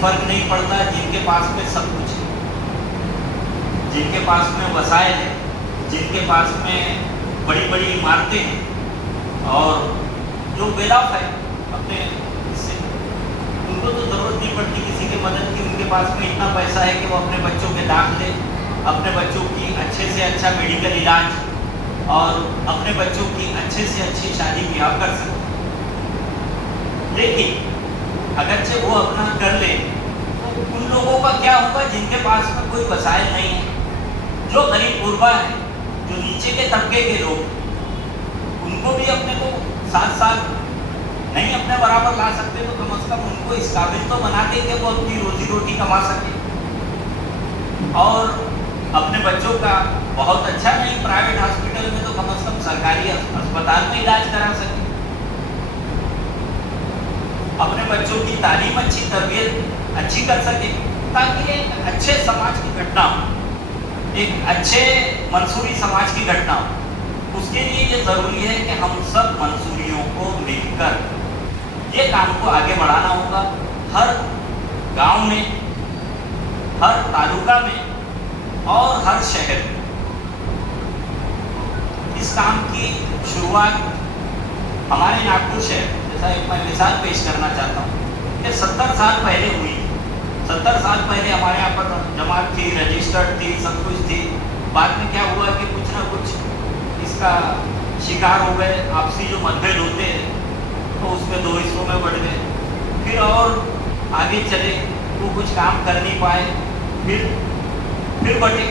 फर्क नहीं पड़ता जिनके पास में सब कुछ है, जिनके पास में वसाइल है, जिनके पास में बड़ी बड़ी इमारतें हैं और जो वेल ऑफ है अपने इससे, उनको तो ज़रूरत नहीं पड़ती किसी की मदद की। उनके पास में इतना पैसा है कि वो अपने बच्चों के दाखिले, अपने बच्चों की अच्छे से अच्छा मेडिकल इलाज और अपने बच्चों की अच्छे से अच्छी शादी ब्याह कर सकते हैं। लेकिन अगरचे वो अपना कर ले तो उन लोगों का क्या होगा जिनके पास में कोई वसाइल नहीं है, जो गरीब गुरबा है, जो नीचे के तबके के लोग, उनको भी अपने को साथ साथ नहीं अपने बराबर ला सकते तो कम से कम उनको इस काबिल तो बना दे कि वो अपनी रोजी रोटी कमा सके और अपने बच्चों का बहुत अच्छा नहीं प्राइवेट हॉस्पिटल में तो कम से कम सरकारी अस्पताल में इलाज करा सके, अपने बच्चों की तालीम अच्छी, तरबियत अच्छी कर सके, ताकि एक अच्छे समाज की घटना हो, एक अच्छे मंसूरी समाज की घटना हो। उसके लिए ये ज़रूरी है कि हम सब मंसूरियों को मिलकर ये काम को आगे बढ़ाना होगा। हर गांव में, हर तालुका में और हर शहर में इस काम की शुरुआत हमारे नागपुर शहर, जैसा एक मैं मिसाल पेश करना चाहता हूँ कि 70 साल पहले हुई। 70 साल पहले हमारे यहाँ पर जमात थी, रजिस्टर्ड थी, सब कुछ थी। बाद में क्या हुआ कि कुछ ना कुछ इसका शिकार हो गए, आपसी जो मतभेद होते हैं तो उसमें 2 हिस्सों में बढ़ गए, फिर और आगे चले वो कुछ काम कर नहीं पाए, फिर बटे,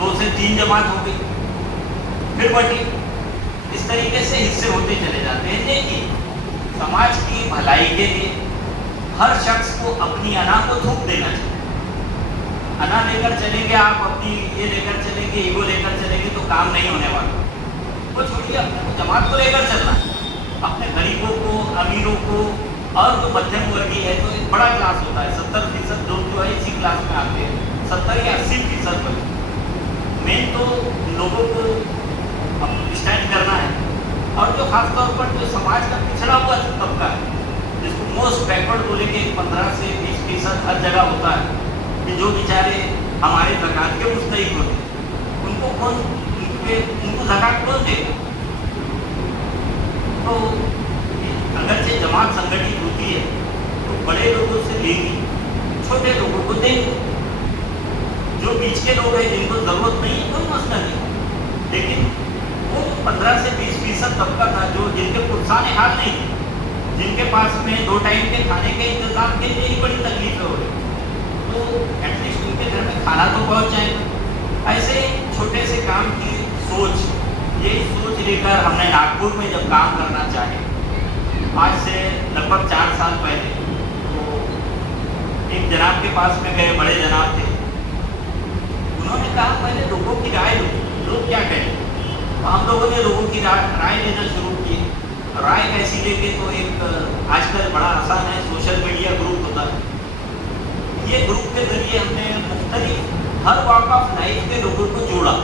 2 से 3 जमात हो गई, फिर बटी। इस तरीके से हिस्से होते चले जाते हैं। लेकिन समाज की भलाई के लिए हर शख्स को अपनी अना को थूक देना चाहिए। अना लेकर चलेंगे आप, अपनी ये लेकर चलेंगे, ईगो लेकर चलेंगे तो काम नहीं होने वाला। वो छोड़िए, अपने जमात को लेकर चलना है, अपने गरीबों को, अमीरों को और जो मध्यम वर्गीय है तो एक बड़ा क्लास होता है, 70% लोग जो है इसी क्लास में आते हैं, 70 या 80% पर मेन तो लोगों को स्टैंड करना है। और जो खासतौर पर जो समाज का पिछड़ा हुआ तबका है, जिसको मोस्ट बैकवर्ड बोलेंगे, 15 से 20% हर जगह होता है कि जो बेचारे हमारे ज़कात के मुस्तहिक होते हैं, उनको ज़कात कौन देगा? तो अगर से जमात संगठित होती है तो बड़े लोगों से लेंगी, छोटे लोगों को देंगे, जो बीच के लोग हैं जिनको ज़रूरत नहीं है कोई मसला नहीं। लेकिन वो 15 से 20% तबका था जो जिनके पुरसाने हाल नहीं थे, जिनके पास में 2 टाइम के खाने के इंतजाम के लिए ही बड़ी तकलीफ हो रही, तो एटलीस्ट उनके घर में खाना तो पहुंच जाएगा। ऐसे छोटे से काम की सोच, यही सोच लेकर हमने नागपुर में जब काम करना चाहे, आज से लगभग 4 साल पहले, तो एक जनाब के पास में गए, बड़े जनाब थे। उन्होंने कहा पहले लोगों की राय लो, लोग क्या कहें। तो हम लोगों ने लोगों की राय लेना शुरू की। राय कैसी लेके, तो एक आजकल बड़ा आसान है, सोशल मीडिया ग्रुप होता है। ये ग्रुप के जरिए हमने मुख्तलिफ हर वॉक ऑफ लाइफ के लोगों को जोड़ा।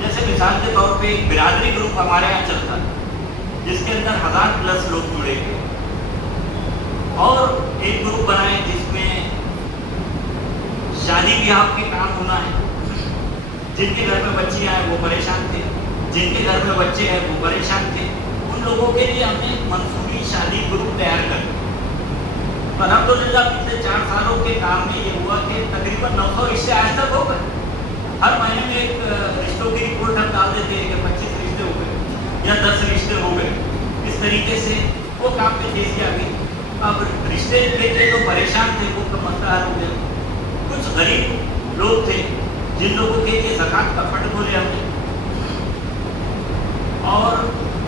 जैसे मिसाल के तौर पे एक बिरादरी ग्रुप हमारे यहाँ चलता है जिसके अंदर 1000+ लोग जुड़े हुए, और एक ग्रुप बनाए जिसमें शादी ब्याह के काम होना है। जिनके घर में बच्चियाँ हैं वो परेशान थे, जिनके घर में बच्चे हैं वो परेशान थे। उन लोगों के लिए हमने मंसूरी शादी ग्रुप तैयार कर दिया। अल्हम्दुलिल्लाह पिछले 4 सालों के काम में ये हुआ कि तकरीबन 900 रिश्ते आज तक हो गए। हर महीने में एक रिश्तों की रिपोर्ट हम डाल देते हैं कि 25 रिश्ते हो गए या 10 रिश्ते हो गए। इस तरीके से वो काम में तेजी आ गई। अब रिश्ते लेके जो परेशान थे वो का मसला हल हो गया। कुछ गरीब लोग थे जिन लोगों के लिए ज़कात का फंड खोले हमने, और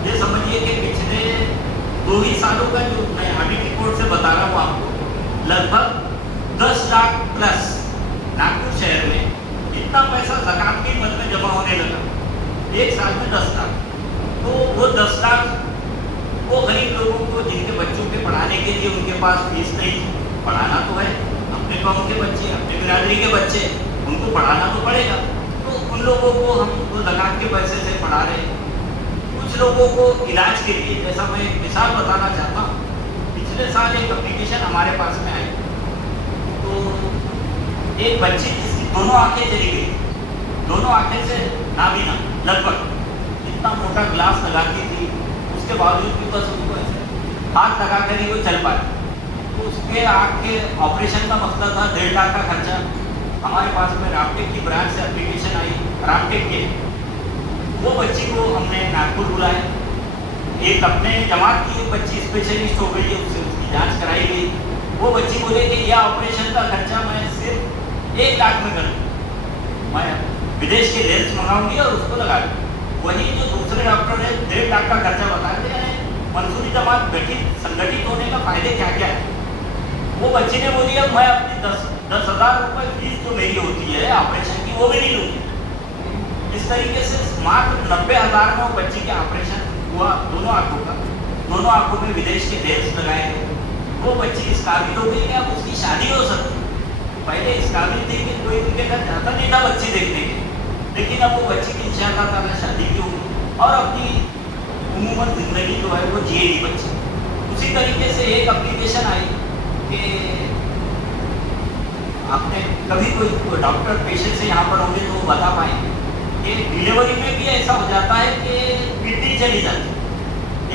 ये समझिए कि पिछले 2 ही सालों का जो मैं ऑडिट रिपोर्ट से बता रहा हूँ आपको, लगभग 10 लाख प्लस नागपुर शहर में इतना पैसा ज़कात की मद में जमा होने लगा, एक साल में 10 लाख। तो वो 10 लाख वो गरीब लोगों को जिनके बच्चों के पढ़ाने के लिए उनके पास फीस नहीं, पढ़ाना तो है, अपने गाँव के बच्चे, अपने बिरादरी के बच्चे, उनको पढ़ाना तो पड़ेगा। तो उन लोगों को हम वो ज़कात के पैसे से पढ़ा रहे हैं। कुछ लोगों को इलाज के लिए, जैसा मैं एक मिसाल बताना चाहता हूँ, पिछले साल एक एप्लीकेशन हमारे पास में आई एक बच्ची जिसकी दोनों आंखें चली गई, दोनों आंखें से नाबीना लगभग, इतना मोटा ग्लास लगाती थी, उसके बावजूद भी बस उसको ऐसे हाथ लगा कर ही वो चल पाए। तो उसके आँख के ऑपरेशन का मसला था, 1.5 लाख का खर्चा। हमारे पास में रामटेक की ब्रांच से एप्लीकेशन आई, रामटेक के वो बच्ची को हमने नागपुर बुलाया। एक अपने जमात की एक बच्ची स्पेशलिस्ट हो गई है, उससे उसकी जांच कराई गई। वो बच्ची बोले कि यह ऑपरेशन का खर्चा मैं सिर्फ 1 लाख में करूँ, मैं विदेश के लेंस मंगाऊंगी और उसको लगा दूँ। वही जो दूसरे डॉक्टर ने 1.5 लाख का खर्चा बताते हैं। मंसूरी जमात संगठित होने का फायदे क्या क्या है? वो बच्ची ने बोली अब मैं अपनी 10,000 रुपये फीस जो मेरी होती है ऑपरेशन की वो भी नहीं लूँगी। इस तरीके से मात्र 90,000 में वो बच्ची का ऑपरेशन हुआ, दोनों आंखों का। दोनों आंखों में विदेश के लेंस लगाए गए। वो बच्ची इस काबिल हो गई कि अब उसकी शादी हो सकती। पहले इस काबिल थी कि कोई उनके घर जाता नहीं था बच्ची देखने के, लेकिन अब वो बच्ची की इंशाअल्लाह ताला शादी की होगी और अपनी उमूमन जिंदगी जो है वो जिएगी बच्ची। उसी तरीके से एक एप्लीकेशन आई कि आपने कभी कोई डॉक्टर पेशेंट से यहाँ पर होंगे तो वो बता पाएंगे कि डिलीवरी में भी ऐसा हो जाता है कि किडनी चली जाती है।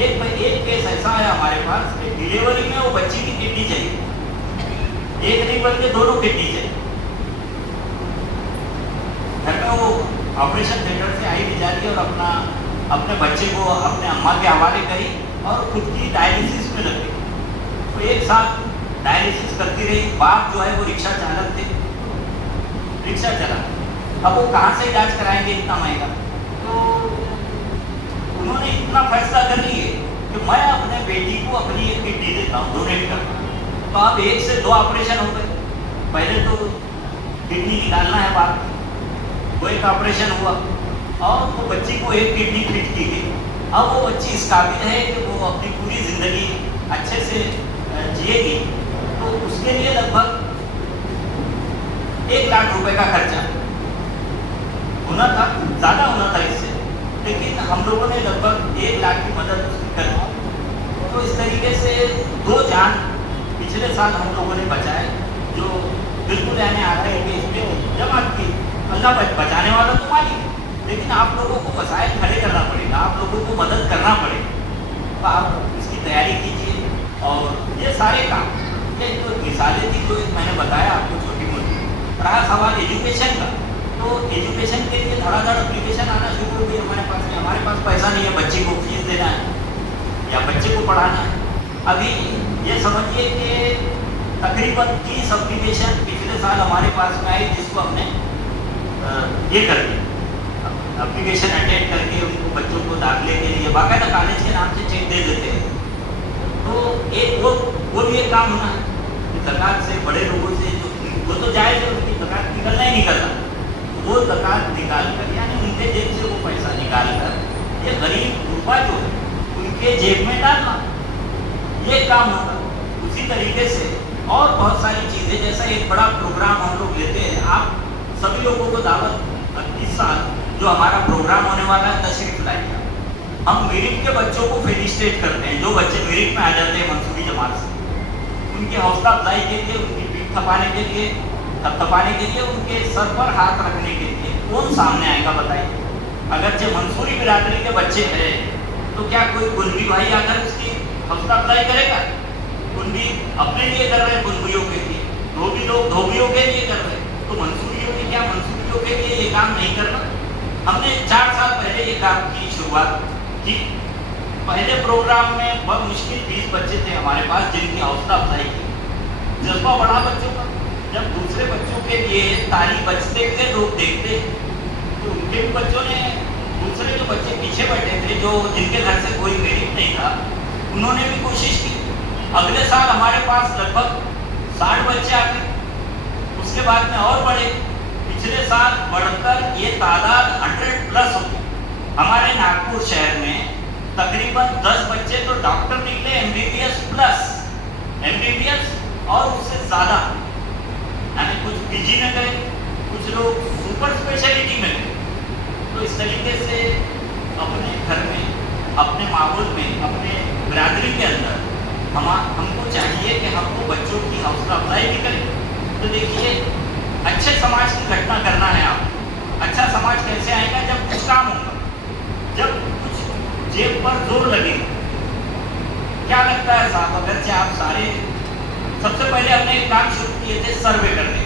एक केस ऐसा है हमारे पास कि डिलीवरी में वो बच्ची की किडनी चली, एक नहीं बल्कि दोनों किडनी चली। घर में वो ऑपरेशन थिएटर से आई बेचारी और अपने बच्चे को अपने अम्मा के हवाले करी और खुद की डायलिसिस में लग गई। तो एक साथ डायलिसिस करती रही। बाप जो है वो रिक्शा चालक थे, रिक्शा चला। अब वो कहाँ से इलाज कराएंगे इतना महंगा? तो उन्होंने इतना फैसला कर लिए कि मैं अपने बेटी को अपनी एक किडनी देता हूँ, डोनेट करता हूँ। तो अब 1 से 2 ऑपरेशन हो गए। पहले तो किडनी निकालना है बात, वो एक ऑपरेशन हुआ और वो बच्ची को एक किडनी फिट की गई। अब वो बच्ची इस काबिल है कि वो अपनी पूरी ज़िंदगी अच्छे से जिएगी। तो उसके लिए लगभग 1 लाख रुपए का खर्चा होना था, ज़्यादा होना था इससे, लेकिन हम लोगों ने लगभग 1 लाख की मदद कर दी। तो इस तरीके से 2 जान पिछले साल हम लोगों ने बचाए, जो बिल्कुल यानी आ रहा है कि इसमें जमात की अल्लाह बचाने वाला तो मालिक है, लेकिन आप लोगों को वसाइल खड़े करना पड़ेगा, आप लोगों को मदद करना पड़ेगा। तो आप इसकी तैयारी कीजिए और ये सारे काम, ये जो मिसालें थी जो मैंने बताया आपको छोटी मोटी। रहा सवाल एजुकेशन का, तो एजुकेशन के लिए धड़ाधड़ एप्लीकेशन आना शुरू हो गई हमारे पास। हमारे पास पैसा नहीं है बच्चे को फीस देना है या बच्चे को पढ़ाना है। अभी ये समझिए कि तकरीबन 30 एप्लीकेशन पिछले साल हमारे पास में आई, जिसको हमने ये कर दिया, एप्लीकेशन अटेंड करके उनको बच्चों को दाखिले के लिए बाकायदा कॉलेज के नाम से चेक दे देते हैं। तो एक वो भी एक काम होना है कि ज़कात से बड़े लोगों से जो वो तो जायज़ है, उनकी ज़कात निकलना ही निकलना, वो ज़कात निकाल कर यानी उनके जेब से वो पैसा निकाल कर ये गरीब गुरबा जो है उनके जेब में डालना, ये काम होगा। उसी तरीके से और बहुत सारी चीज़ें, जैसा एक बड़ा प्रोग्राम हम लोग लेते हैं, आप सभी लोगों को दावत इस साल जो हमारा प्रोग्राम होने वाला है तशरीफ लाइए। हम मेरिट के बच्चों को फेलिसिटेट करते हैं, जो बच्चे मेरिट में आ जाते हैं मंसूरी जमात से, उनकी हौसला अफजाई के लिए, उनकी पीठ थपाने के लिए, थपथपाने के लिए, उनके सर पर हाथ रखने के लिए कौन सामने आएगा बताइए? अगर जो मंसूरी बिरादरी के बच्चे हैं तो क्या कोई कुलबी भाई आकर उसकी हौसला अफजाई करेगा? कुलबी अपने लिए कर रहे हैं, कुलबियों के लिए, धोबी लोग धोबियों के लिए कर रहे हैं, तो मंसूरियों ने क्या मंसूरियों के लिए ये काम नहीं करना? हमने 4 साल पहले ये काम की शुरुआत की। पहले प्रोग्राम में बहुत मुश्किल 20 बच्चे थे हमारे पास जिनकी हौसला अफजाई की। जज्बा बढ़ा बच्चों का, जब दूसरे बच्चों के लिए ताली बजते थे लोग देखते, तो उनके भी बच्चों ने, दूसरे जो बच्चे पीछे बैठे थे जो जिनके घर से कोई मेरिट नहीं था, उन्होंने भी कोशिश की। अगले साल हमारे पास लगभग 60 बच्चे आ गए, उसके बाद में और बढ़े। पिछले साल बढ़कर ये तादाद 100+ हो गई। हमारे नागपुर शहर में तकरीबन 10 बच्चे तो डॉक्टर निकले, MBBS प्लस, MBBS और उससे ज़्यादा, यानी कुछ PG में गए, कुछ लोग सुपर स्पेशलिटी में गए। तो इस तरीके से अपने घर में, अपने माहौल में, अपने बिरादरी के अंदर हमको चाहिए कि हमको बच्चों की हौसला अफजाई भी करें। तो देखिए जेब पर जोर लगेगा। क्या लगता है साहब, अगर से आप सारे, सबसे पहले हमने एक काम शुरू किए थे सर्वे करने।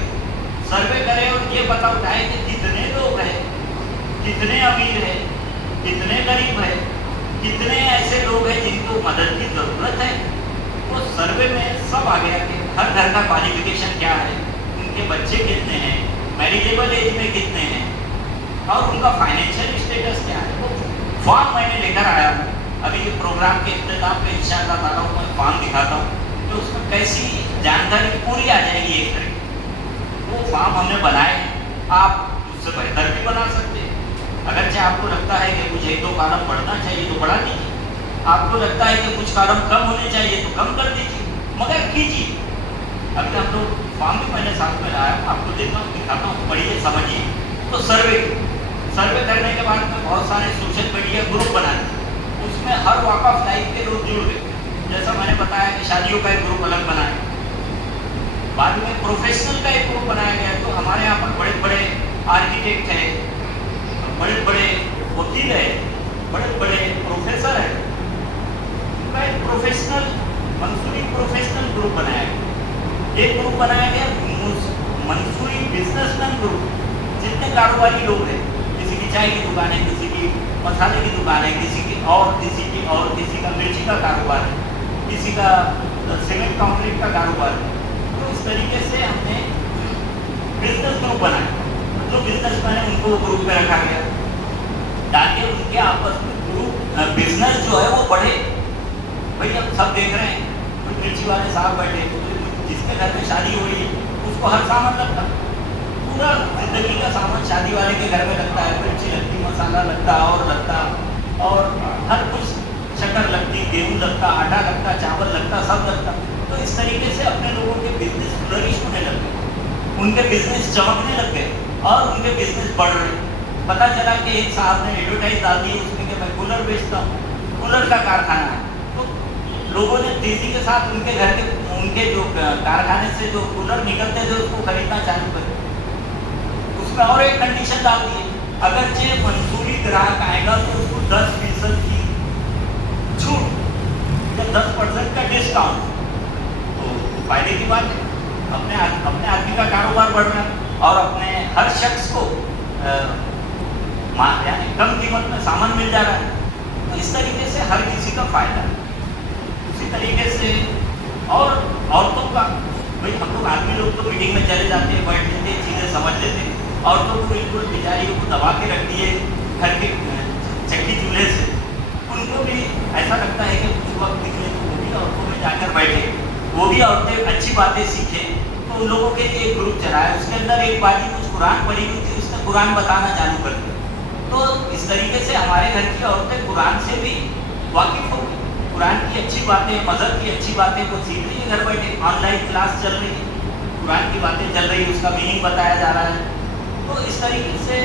सर्वे करें और ये पता उठाए कि कितने लोग हैं, कितने अमीर हैं, कितने गरीब हैं, कितने ऐसे लोग हैं जिनको मदद की ज़रूरत है। तो सर्वे में सब आ गया कि हर घर का क्वालिफिकेशन क्या है, उनके बच्चे कितने हैं, मैरिजेबल एज में कितने हैं, और उनका फाइनेंशियल स्टेटस क्या है। वो फॉर्म मैंने लेकर आया हूँ। अभी ये प्रोग्राम के इख्तिताम पे इंशाअल्लाह ताला मैं फॉर्म दिखाता हूँ, तो उसमें कैसी जानकारी पूरी आ जाएगी एक तरह की। वो फॉर्म हमने बनाए, आप उससे बेहतर भी बना सकते हैं। अगर चाहे आपको लगता है कि मुझे 1-2 कॉलम बढ़ना चाहिए तो बढ़ा दीजिए, आपको लगता है कि कुछ कॉलम कम होने चाहिए तो कम कर दीजिए, मगर कीजिए। अभी हम लोग फॉर्म भी मैंने साथ में लाया, आपको देता हूँ, दिखाता हूँ, पढ़िए समझिए। तो सर्वे करने के बाद में बहुत सारे सोशल मीडिया ग्रुप बनाए, उसमें हर वॉक ऑफ लाइफ के लोग जुड़ गए। जैसा मैंने बताया कि शादियों का एक ग्रुप अलग बनाया, बाद में प्रोफेशनल का एक ग्रुप बनाया गया। तो हमारे यहाँ पर बड़े बड़े आर्किटेक्ट हैं, बड़े बड़े वकील हैं, बड़े बड़े प्रोफेसर हैं, उनका एक प्रोफेशनल मंसूरी प्रोफेशनल ग्रुप बनाया गया। एक ग्रुप बनाया गया मंसूरी बिजनेसमैन ग्रुप। जितने कारोबारी लोग हैं, किसी की चाय की दुकान है, किसी की मसाले की दुकान है, किसी की और किसी का मिर्ची का कारोबार है, किसी का सीमेंट कंक्रीट का कारोबार है। तो इस तरीके से हमने बिजनेस ग्रुप बनाया। जो बिजनेसमैन है उनको ग्रुप में रखा गया ताकि उनके आपस में ग्रुप बिजनेस जो है वो बढ़े। भाई हम सब देख रहे हैं, कोई मिर्ची वाले साहब बैठे, तो जिसके घर में शादी हो रही है उसको हर सामान लगता, पूरा जिंदगी का सामान शादी वाले के घर में लगता है। मिर्ची लगती, मसाला लगता, और लगता, और हर कुछ, शक्कर लगती, गेहूँ लगता, आटा लगता, चावल लगता, सब लगता। तो इस तरीके से अपने लोगों के बिजनेस फ्लरिश होने लग गए, उनके बिजनेस चमकने लग गए और उनके बिजनेस बढ़ रहे। पता चला कि एक साहब ने एडवर्टाइज डाल दी उसमें कि मैं कूलर बेचता हूँ, कूलर का कारखाना है। तो लोगों ने तेजी के साथ उनके घर के, उनके जो कारखाने से जो कूलर निकलते थे उसको खरीदना चालू कर। उसमें और एक कंडीशन डाल दी, अगर जे मंसूरी ग्राहक आएगा तो उसको 10% की छूट या 10% का डिस्काउंट। तो फायदे की बात है, अपने आदमी का कारोबार बढ़ रहा है और अपने हर शख्स को यानी कम कीमत में सामान मिल जा रहा है। तो इस तरीके से हर किसी का फायदा है। उसी तरीके से और औरतों का, भाई हम लोग आदमी लोग तो मीटिंग में चले जाते हैं, बैठ लेते हैं, चीज़ें समझ लेते हैं। औरतों को बिल्कुल बेचारियों को दबा के रख दिए घर के चक्की चूल्हे से। उनको भी ऐसा लगता है कि कुछ वक्त निकले तो वो भी औरतों में जाकर बैठे, वो भी औरतें अच्छी बातें सीखें। तो उन लोगों के लिए एक ग्रुप चलाया, उसके अंदर एक बाजी कुछ कुरान पढ़ी हुई थी, उसने कुरान बताना चालू कर दिया। तो इस तरीके से हमारे घर की औरतें कुरान से भी वाकिफ हो गई, कुरान की अच्छी बातें, मज़हब की अच्छी बातें को सीख रही है। घर बैठे ऑनलाइन क्लास चल रही है, कुरान की बातें चल रही है, उसका मीनिंग बताया जा रहा है। तो इस तरीके से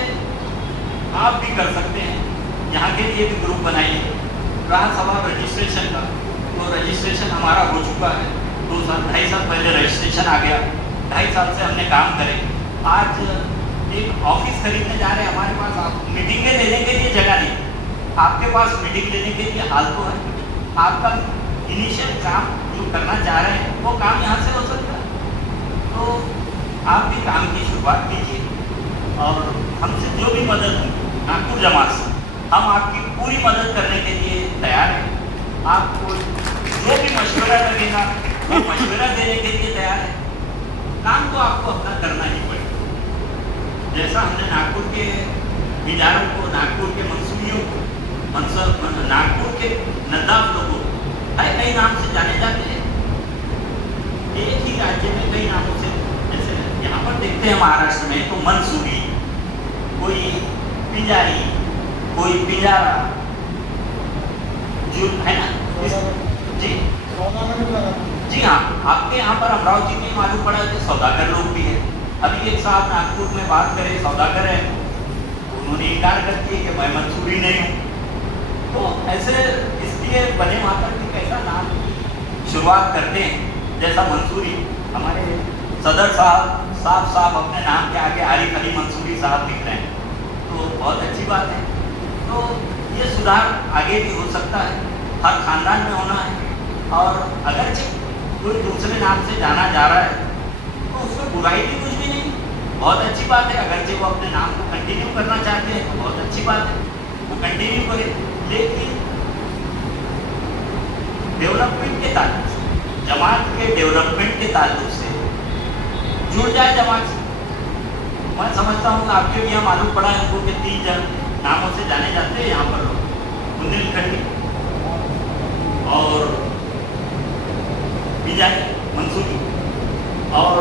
आप भी कर सकते हैं। यहाँ के लिए भी ग्रुप बनाइए। रहा सवाल रजिस्ट्रेशन का, तो रजिस्ट्रेशन हमारा हो चुका है। 2 साल 2.5 साल पहले रजिस्ट्रेशन आ गया, 2.5 साल से हमने काम करे। आज एक ऑफिस खरीदने जा रहे हैं, हमारे पास आप मीटिंगें लेने के लिए जगह नहीं, आपके पास मीटिंग लेने के लिए हाल तो है। आपका इनिशियल काम जो करना चाह रहे हैं वो काम यहाँ से हो सकता है। तो आप भी काम की शुरुआत कीजिए और हमसे जो भी मदद हो, नागपुर जमात से हम आपकी पूरी मदद करने के लिए तैयार हैं। आपको जो भी मशवरा लगेगा वो मशवरा देने के लिए तैयार है। काम तो आपको अपना करना ही पड़ेगा। जैसा हमने नागपुर के इदारों को, नागपुर के मंसूरियों को, नागपुर के नदाफ लोगों को कई नाम से जाने जाते हैं। एक ही राज्य में कई नामों से, जैसे यहाँ पर देखते हैं महाराष्ट्र में तो मंसूरी, कोई पिंजारी, कोई पिंजारा, जो है ना जी जी हाँ, आपके यहाँ पर अमरावती में मालूम पड़ा कि सौदागर लोग भी हैं। अभी एक साहब नागपुर में बात करें, सौदागर है, उन्होंने इनकार कर दिया कि मैं मंसूरी नहीं हूँ। तो ऐसे इसलिए बने मातर की कैसा नाम की शुरुआत करते हैं, जैसा मंसूरी हमारे सदर साहब अपने नाम के आगे आरिफ अली मंसूरी साहब लिख रहे हैं, तो बहुत अच्छी बात है। तो ये सुधार आगे भी हो सकता है, हर खानदान में होना है। और अगरचे कोई दूसरे नाम से जाना जा रहा है तो उसमें बुराई भी कुछ भी नहीं, बहुत अच्छी बात है। अगरचे वो अपने नाम को कंटिन्यू करना चाहते हैं तो बहुत अच्छी बात है, वो कंटिन्यू करें। लेकिन डेवलपमेंट के ताल्लुक से, जमात के डेवलपमेंट के ताल्लुक से जुड़ जाए जमात से। मैं समझता हूँ कि आपके भी यहाँ मालूम पड़ा है उनको कि 3 जन नामों से जाने जाते हैं यहाँ पर लोग, बुंदेलखंडी और बिजाई मंसूरी और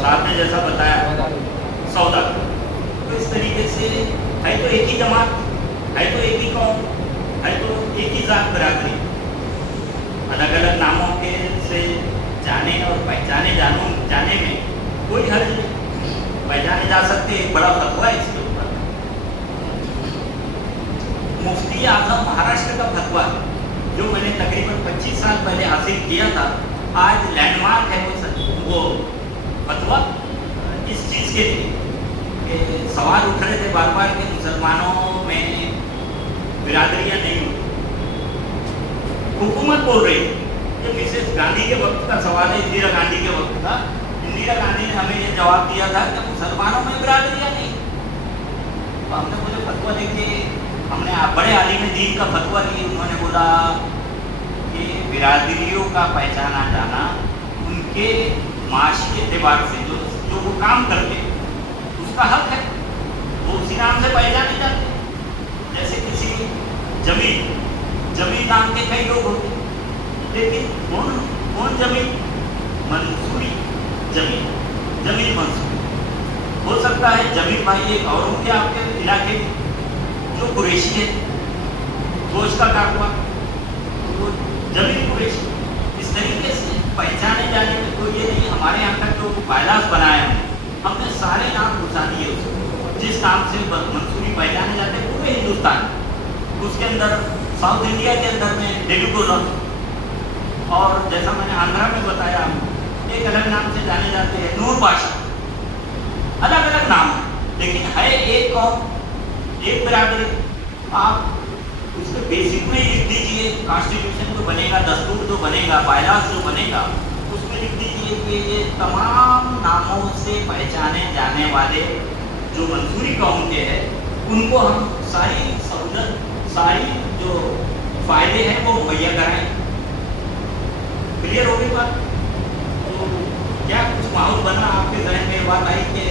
साथ में जैसा बताया सौदा। तो इस तरीके से है तो एक ही जमात, है तो एक ही कौम, है तो एक ही जात बरादरी, अलग अलग नामों के से जाने और पहचाने जाने में कोई हर्ज नहीं, पहचाने जा सकते। एक बड़ा फतवा है इसके ऊपर, मुफ्ती आजम महाराष्ट्र का फतवा है जो मैंने तकरीबन 25 साल पहले हासिल किया था। आज लैंडमार्क है वो फतवा इस चीज़ के लिए कि सवाल उठ रहे थे बार बार कि मुसलमानों में बिरादरियाँ नहीं होती। हुकूमत बोल रही है, ये मिसेस गांधी के वक्त का सवाल है, इंदिरा गांधी के वक्त का। इंदिरा गांधी ने हमें ये जवाब दिया था कि मुसलमानों में बिरादरियाँ नहीं। तो हमने मुझे फतवा देखे, हमने बड़े आलिम दीन का फतवा लिया, उन्होंने बोला कि बिरादरियों का पहचाना जाना उनके माशी एतबार से जो वो काम करते उसका हक है, वो उसी नाम से पहचाने जाते हैं। जैसे किसी जमीन नाम के कई लोग होते, लेकिन कौन जमीन मंसूरी, जमीन मंसूरी हो सकता है। जमीन भाई एक और होंगे आपके इलाके में जो कुरैशी है, गोश्त का कारोबार, तो जमीन कुरैशी। इस तरीके से पहचाने जाने में कोई ये नहीं। हमारे यहाँ तक जो बायलास बनाए हैं हमने सारे नाम घुसा दिए उसको, जिस नाम से मंसूरी पहचाने जाते हैं पूरे हिंदुस्तान। उसके अंदर साउथ इंडिया के अंदर में तेलुगु लोग, और जैसा मैंने आंध्रा में बताया एक अलग नाम से जाने जाते हैं, नूर भाषा, अलग अलग नाम है, लेकिन है एक कौम, एक बिरादरी। आप उसके बेसिक में लिख दीजिए, कॉन्स्टिट्यूशन जो बनेगा, दस्तूर जो बनेगा, बायलास जो बनेगा, उसमें लिख दीजिए कि ये तमाम नामों से पहचाने जाने वाले जो मंसूरी कौम के हैं उनको हम सारी सहूलत, सारी जो फायदे हैं वो मुहैया कराएं। क्लियर हो गई बात? तो क्या कुछ माहौल बना आपके जहन में बात आई कि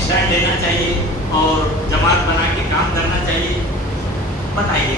स्टैंड लेना चाहिए और जमात बना के काम करना चाहिए? बताइए।